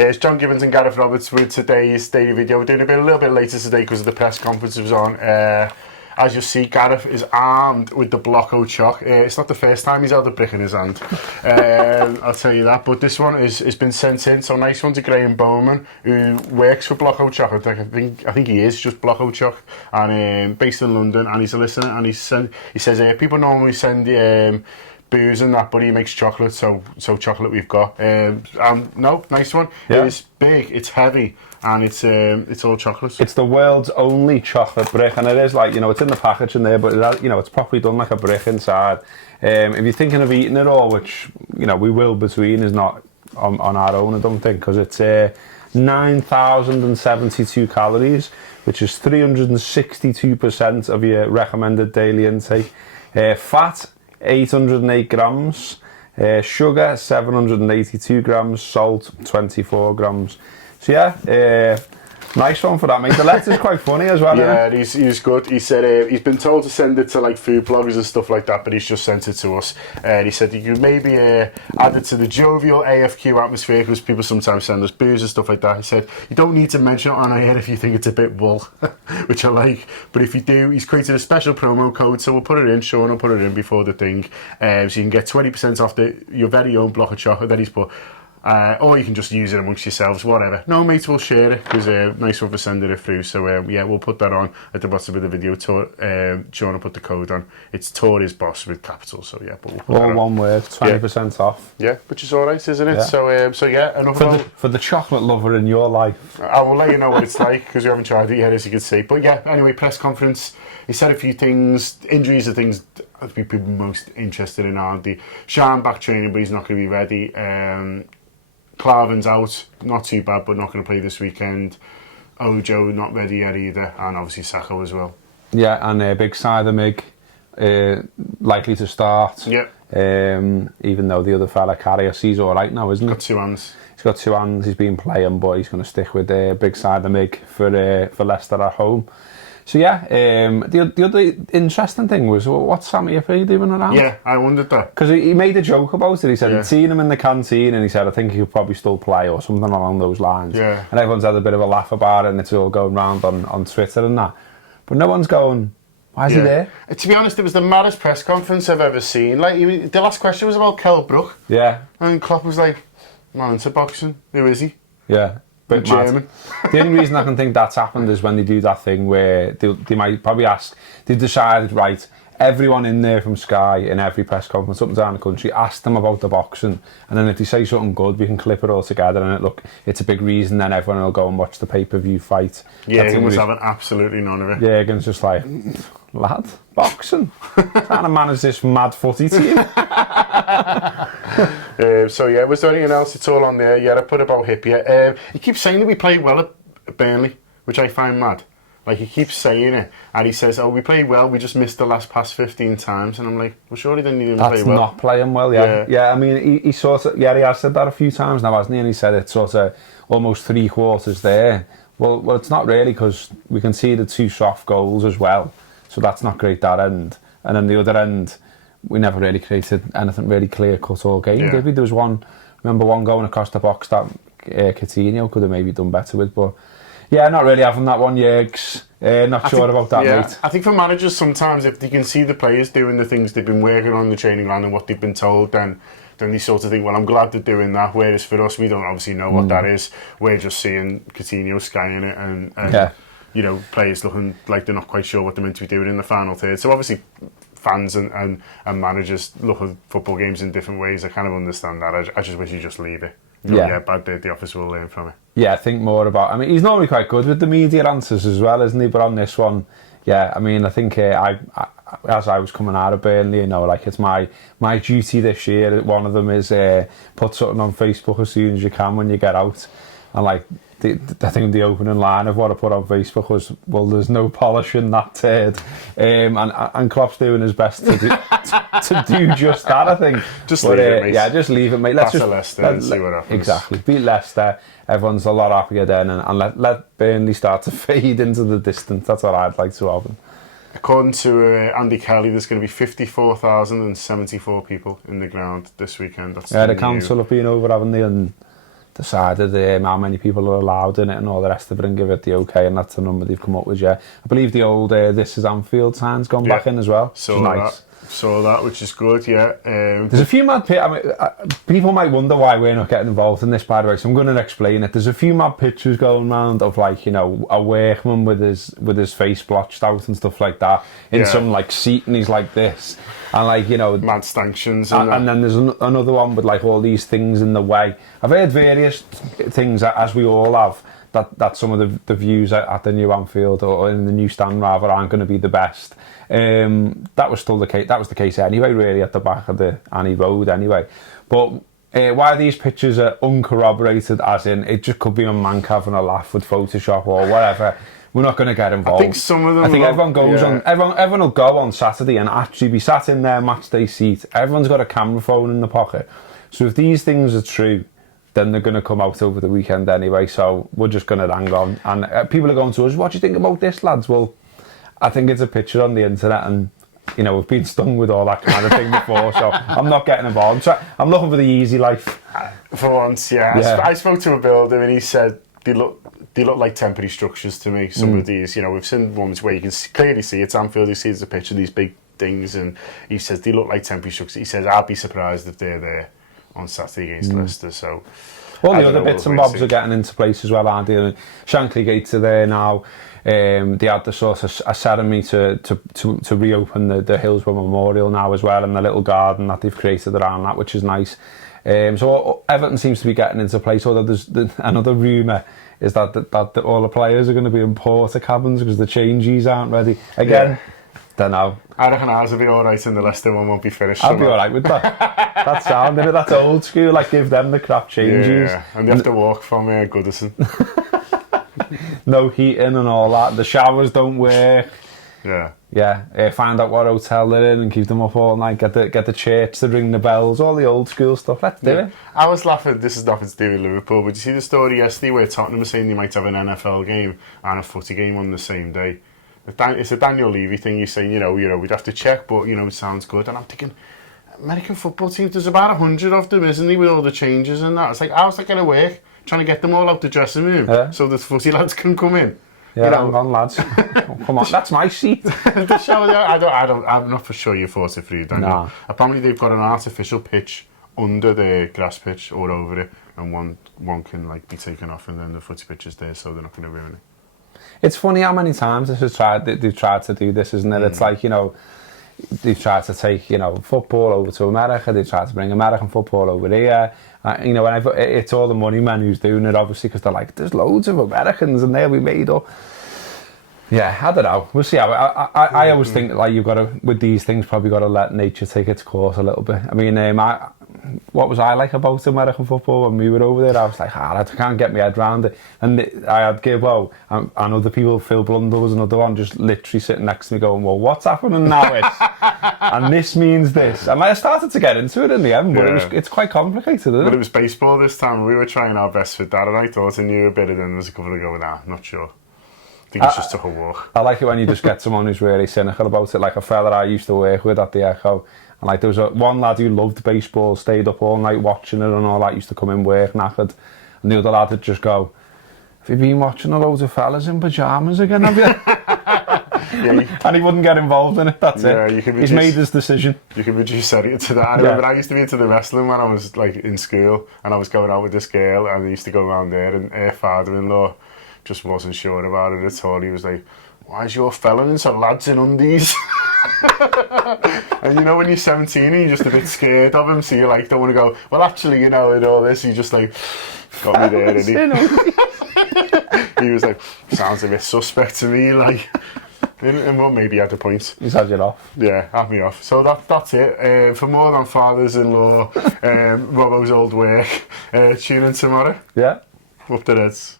It's John Gibbons and Gareth Roberts with today's daily video. We're doing a little bit later today because of the press conference was on. As you see, Gareth is armed with the Blocko chalk. It's not the first time he's held a brick in his hand. I'll tell you that. But this one has been sent in. So nice one to Graham Bowman, who works for Blocko chalk. I think he is just Blocko chalk, and based in London. And he's a listener. And he says people normally send booze and that, but he makes chocolate. So chocolate we've got. No, nice one. Yeah. It's big. It's heavy. And it's all chocolate. It's the world's only chocolate brick, and it is like, it's in the package in there, but it's properly done like a brick inside. If you're thinking of eating it all, which we will between, is not on our own, I don't think, because it's 9,072 calories, which is 362% of your recommended daily intake. Fat 808 grams, sugar 782 grams, salt 24 grams. So yeah, nice one for that, mate. The letter's quite funny as well. Yeah, he's good. He said he's been told to send it to like food bloggers and stuff like that, but he's just sent it to us. He said you could maybe add it to the jovial AFQ atmosphere, because people sometimes send us booze and stuff like that. He said you don't need to mention it on air if you think it's a bit wool, which I like. But if you do, he's created a special promo code, so we'll put it in. Sean will put it in before the thing, so you can get 20% off your very own block of chocolate that he's put. Or you can just use it amongst yourselves, whatever. No, mate, we'll share it, because nice one for sending it through. So yeah, we'll put that on at the bottom of the video. Sean will put the code on. It's Tory's boss with capitals. So yeah, but we'll put all one word, 20% off. Yeah, which is all right, isn't it? Yeah. So yeah, enough for the chocolate lover in your life. I will let you know what it's like, because we haven't tried it yet, as you can see. But yeah, anyway, press conference. He said a few things. Injuries are things that people are most interested in, aren't they? Sean back training, but he's not going to be ready. Clavin's out, not too bad, but not going to play this weekend. Ojo not ready yet either, and obviously Sacco as well. Yeah, and big side of Mig likely to start. Yeah. Even though the other fella, Karius, he's all right now, isn't he? Got two hands. He's got two hands. He's been playing, but he's going to stick with big side of Mig for Leicester at home. So yeah, the other interesting thing was, what's Sammy Appiah doing around? Yeah, I wondered that. Because he made a joke about it. He said he'd seen him in the canteen, and he said, I think he could probably still play, or something along those lines. Yeah. And everyone's had a bit of a laugh about it, and it's all going round on Twitter and that. But no one's going, why is he there? To be honest, it was the maddest press conference I've ever seen. Like, the last question was about Kell Brook. Yeah. And Klopp was like, not into boxing. Who is he? Yeah. But German. The only reason I can think that's happened is when they do that thing where they might probably ask, they've decided, right, everyone in there from Sky in every press conference up and down the country, ask them about the boxing, and then if they say something good, we can clip it all together, and it's a big reason, then everyone will go and watch the pay-per-view fight. Jürgen was having absolutely none of it. Jürgen's just like, lad, boxing? Trying to manage this mad footy team. So yeah, was there anything else? It's all on there. Yeah, I put about Hippier. He keeps saying that we played well at Burnley, which I find mad. Like, he keeps saying it, and he says, we played well, we just missed the last pass 15 times, and I'm like, well, surely they didn't even play well. That's not playing well, yeah. I mean, he sort of, he has said that a few times now, hasn't he? And he said it's sort of almost 3/4 there. Well, it's not really, because we can see the 2 soft goals as well, so that's not great, that end. And then the other end, we never really created anything really clear-cut all game, did we? There was one going across the box that Coutinho could have maybe done better with, but yeah, not really having that one, Jürgs. Not sure about that, mate. I think for managers, sometimes if they can see the players doing the things they've been working on in the training ground and what they've been told, then they sort of think, well, I'm glad they're doing that. Whereas for us, we don't obviously know what that is. We're just seeing Coutinho skying it and players looking like they're not quite sure what they're meant to be doing in the final third. So obviously, fans and managers look at football games in different ways. I kind of understand that. I just wish you just leave it. Bad day at the office, will learn from it. Yeah, think more about... I mean, he's normally quite good with the media answers as well, isn't he? But on this one, I mean, I think as I was coming out of Burnley, like, it's my duty this year. One of them is put something on Facebook as soon as you can when you get out. And, like, I think the opening line of what I put on Facebook was, well, there's no polish in that turd. And Klopp's doing his best to do just that, I think. Just leave it, mate. Yeah, just leave it, mate. Let's Leicester and see what happens. Exactly. Beat Leicester. Everyone's a lot happier then. And let Burnley start to fade into the distance. That's what I'd like to happen. According to Andy Kelly, there's going to be 54,074 people in the ground this weekend. That's the council have been over, haven't they? And decided how many people are allowed in it and all the rest of it and give it the okay, and that's the number they've come up with, yeah. I believe the old This Is Anfield sign's gone back in as well, which is nice. Saw that, which is good, yeah. There's a few mad people might wonder why we're not getting involved in this, by the way, so I'm going to explain it. There's a few mad pictures going around of, like, you know, a workman with his face blotched out and stuff like that in some, like, seat, and he's like this. And, like, you know... Mad stanchions. And then there's another one with, like, all these things in the way. I've heard various things, as we all have, that some of the views at the new Anfield, or in the new stand rather, aren't going to be the best. That was still the case. That was the case anyway, really, at the back of the Annie Road anyway. But why these pictures are uncorroborated, as in it just could be a man having a laugh with Photoshop or whatever, we're not going to get involved. I think some of them. Everyone goes on. Everyone will go on Saturday and actually be sat in their match day seat. Everyone's got a camera phone in the pocket. So if these things are true, then they're going to come out over the weekend anyway. So we're just going to hang on. And people are going to us, what do you think about this, lads? Well, I think it's a picture on the internet, and, you know, we've been stung with all that kind of thing before, so I'm not getting involved. So I'm looking for the easy life. For once, yeah. I spoke to a builder and he said they look like temporary structures to me. Some of these, you know, we've seen ones where you can clearly see it's Anfield. You see there's a picture of these big things, and he says they look like temporary structures. He says I'd be surprised if they're there on Saturday against Leicester. So all the other bits and bobs are getting into place as well, aren't they? Shankly Gates are there now. They had the sort of a ceremony to reopen the Hillsborough Memorial now as well, and the little garden that they've created around that, which is nice. So everything seems to be getting into place. Although there's another rumour is that all the players are going to be in porter cabins because the changes aren't ready again. Don't know. I reckon ours will be all right, and the Leicester one won't be finished. I'll be all right with that. That's sound, innit? That's old school. Like, give them the crap changes. Yeah, and they have to walk from Goodison. No heating and all that. The showers don't work. Yeah. Find out what hotel they're in and keep them up all night. Get the church to ring the bells. All the old school stuff. Let's do it. I was laughing. This is nothing to do with Liverpool, but you see the story yesterday where Tottenham was saying they might have an NFL game and a footy game on the same day. It's a Daniel Levy thing. You're saying, you know, we'd have to check, but, you know, it sounds good. And I'm thinking, American football team, there's about 100 of them, isn't there, with all the changes and that. It's like, how's that going to work? Trying to get them all out the dressing room so the footy lads can come in. Yeah, you know, hang on, lads. Come on, that's my seat. The show, I'm not for sure you thought it through, Daniel. Nah. Apparently they've got an artificial pitch under the grass pitch or over it, and one can, like, be taken off, and then the footy pitch is there, so they're not going to ruin it. It's funny how many times they've tried to do this, isn't it? It's like, you know, they've tried to take, you know, football over to America. They've tried to bring American football over here. You know, and it's all the money men who's doing it, obviously, because they're like, there's loads of Americans and they'll be made up. Yeah, I don't know. We'll see how. I always think, like, you've got to, with these things, probably got to let nature take its course a little bit. I mean, what was I like about American football when we were over there? I was like, I can't get my head around it. And I had Gibbo and other people, Phil Blunder was another one, just literally sitting next to me going, well, what's happening now? And this means this. And I started to get into it in the end, but it's quite complicated, isn't it? But it was baseball this time. We were trying our best with that, and I thought I knew a bit, and then there's a couple of going, not sure. I think it's just took a walk. I like it when you just get someone who's really cynical about it, like a fella I used to work with at the Echo. And like, there was one lad who loved baseball, stayed up all night watching it and all that, used to come in work knackered. And the other lad would just go, have you been watching a load of fellas in pyjamas again, have you? And he wouldn't get involved in it, that's it. He's made his decision. You can reduce it to that. I remember I used to be into the wrestling when I was, like, in school, and I was going out with this girl, and I used to go around there, and her father-in-law just wasn't sure about it at all. He was like, why is your fella in some lads in undies? And you know, when you're 17 and you're just a bit scared of him, so you, like, don't want to go, well, actually, you know, and all this, he just, like, got me there, didn't he? He was like, sounds a bit suspect to me, like, and well, maybe he had a point. He's had you off. Yeah, had me off. So that's it. For more than fathers-in-law, Robbo's old work, tune in tomorrow. Yeah. Up the Reds.